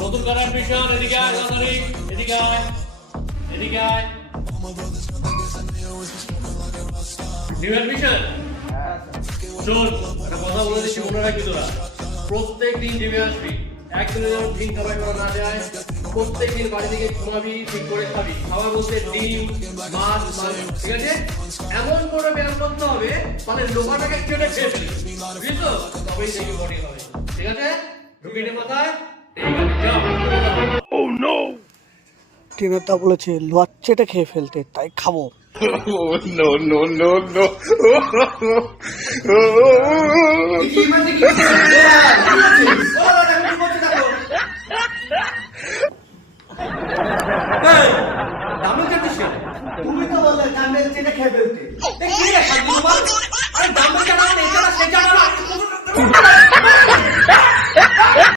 নতুন কার অ্যাডমিশন, এদিকে আয় তাড়াতাড়ি, এদিকে আয়, এদিকে আয়। নিউ অ্যাডমিশন, শোন একটা কথা বলে দিচ্ছি, মনে রাখবি তোরা প্রত্যেক দিন জিমে আসবি, একদিনের যেন ডিম খাবার করা না যায়। প্রত্যেক দিন বাড়ি থেকে ঘুমাবি, ঠিক করে খাবি, খাবার বলতে ডিম, মাছ, মাংস, ঠিক আছে? এমন করে ব্যায়াম করতে হবে মানে লোহাটাকে কেটে খেয়ে ফেলবি, বুঝলি তো? তবেই দেখবি বডি হবে, ঠিক আছে? ঢুকে নে মাথায়, যাও। ট্রেনারটা বলেছে লোহার চেটে খেয়ে ফেলতে, তাই খাবো। no, no, no, no. কি মানে কি?